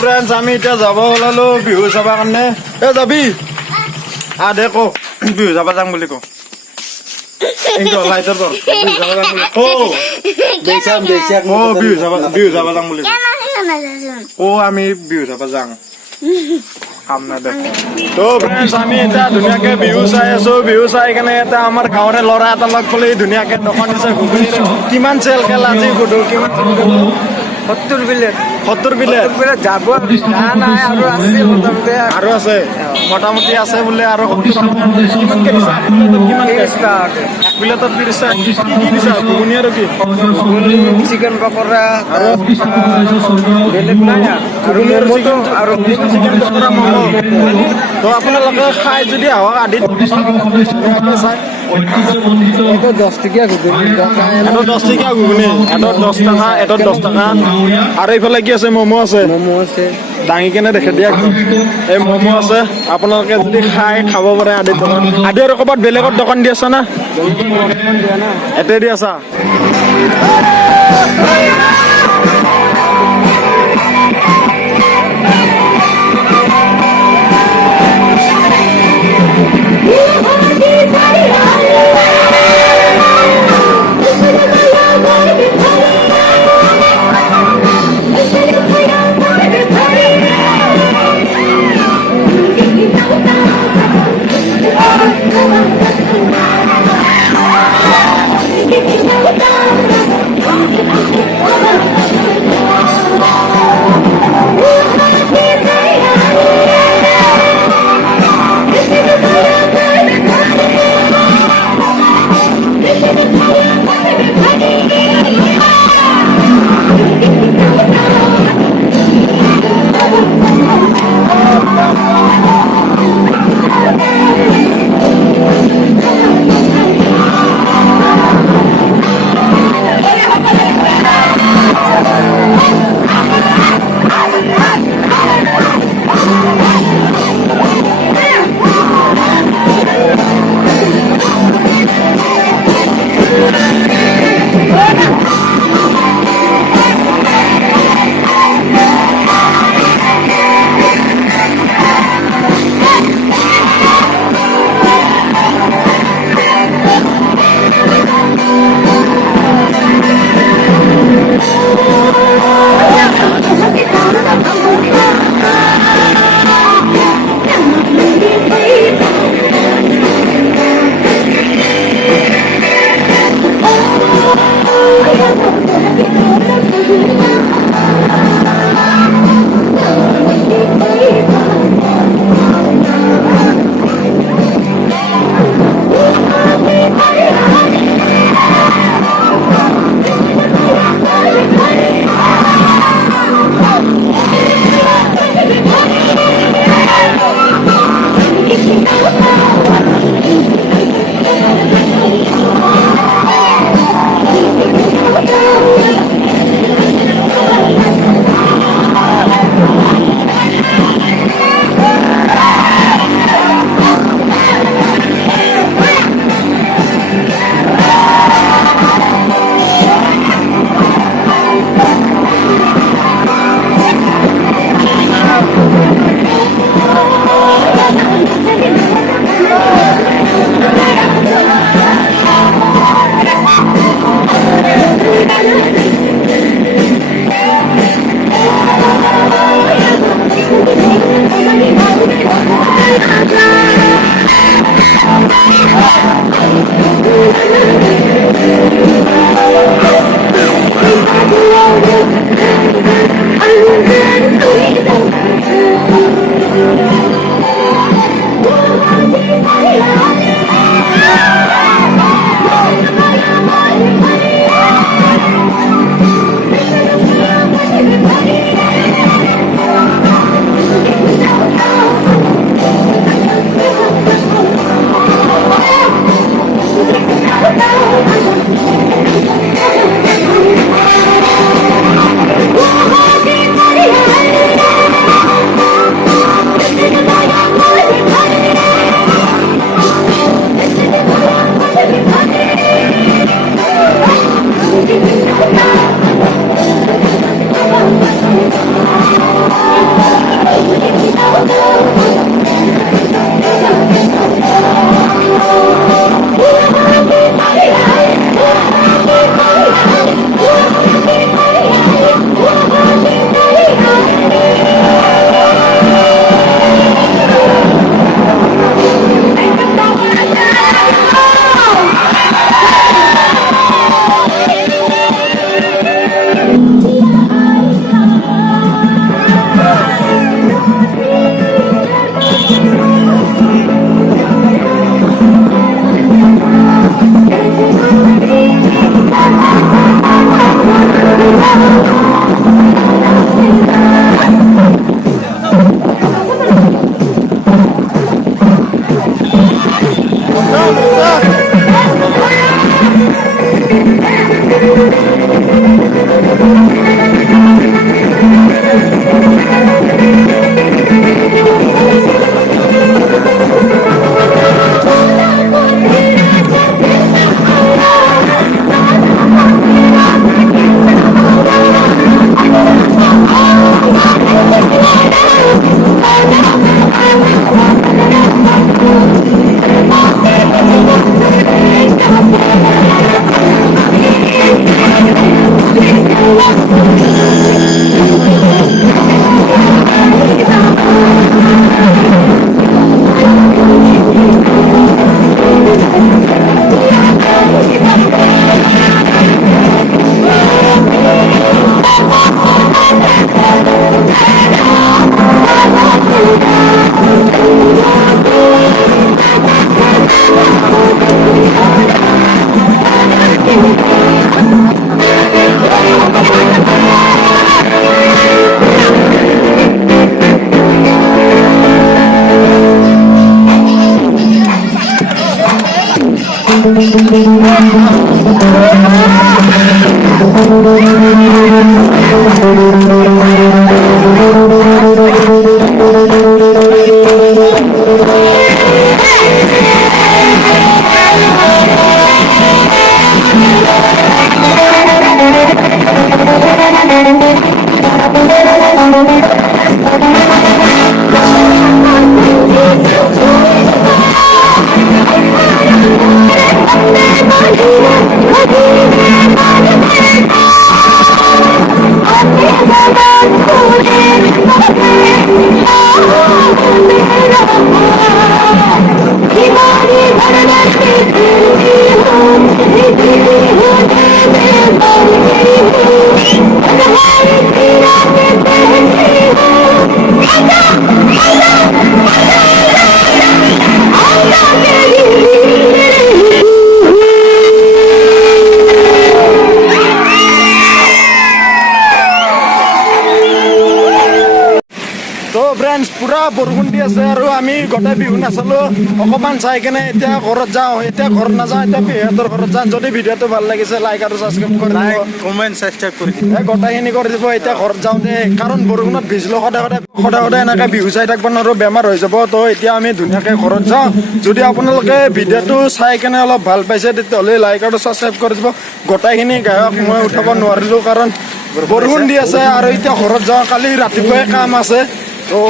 ফ্ৰেণ্ডছ আমি এতিয়া যাব ওলালো বিহু চাবৰ কাৰণে যাবি দেখো বিহু চাব যাম বুলি কওঁ বিহু চাব যাম বুলি আমি বিহু চাব যাম তো ফ্ৰেণ্ডছ আমি এতিয়া ধুনীয়াকে বিহু চাই আছো বিহু চাই কেনে এতিয়া আমাৰ গাঁৱৰে ল'ৰা এটা লগ পালি ধুনীয়াকে দোকান দিছে কিমান চেল খেল আজি সুধো কিমান 70 বিলিয়ন 70 বিলিয়ন যাব নাই আৰু আছে মোটামুটি আছে বোলে আৰু প্লেটত 30 ঘুগুনি আৰু কি চিকেন পকৰা আৰু বেলেগ নাই আৰু চিকেন পকৰা ম'ম' তো আপোনালোকে খাই যদি আহক আদিত চাই 10 টকীয়া ঘুগুনি এটা 10 টকীয়া ঘুগুনি এটা 10 টকা এটা 10 টকা আৰু এইফালে কি আছে ম'ম' আছে দাঙি কেনে দেখে দিয়া এই ম'ম' আছে আপোনালোকে যদি খাব পাৰে আদি দোকান আদি আৰু ক'ৰবাত বেলেগত দোকান দি আছা না এতে দি আছা তো ফ্ৰেণ্ডছ পুৰা বৰষুণ দি আছে আৰু আমি গোটেই বিহু নাচালোঁ অকণমান চাই কেনে এতিয়া ঘৰত যাওঁ এতিয়া ঘৰত নাযাওঁ এতিয়া বিহুহঁতৰ ঘৰত যাওঁ যদি ভিডিঅ'টো ভাল লাগিছে লাইক আৰু ছাবস্ক্ৰাইব কৰি দিব কমেণ্ট ছাবস্ক্ৰাইব কৰি গোটেইখিনি কৰি দিব এতিয়া ঘৰত যাওঁতে কাৰণ বৰষুণত ভিজিলোঁ সদায় এনেকৈ বিহু চাই থাকিব নোৱাৰোঁ বেমাৰ হৈ যাব তো এতিয়া আমি ধুনীয়াকৈ ঘৰত যাওঁ যদি আপোনালোকে ভিডিঅ'টো চাই কেনে অলপ ভাল পাইছে তেতিয়াহ'লে লাইক আৰু ছাবস্ক্ৰাইব কৰি দিব গোটেইখিনি গায়ক মই উঠাব নোৱাৰিলোঁ কাৰণ বৰষুণ দি আছে আৰু এতিয়া ঘৰত যাওঁ কালি ৰাতিপুৱাই কাম আছে তো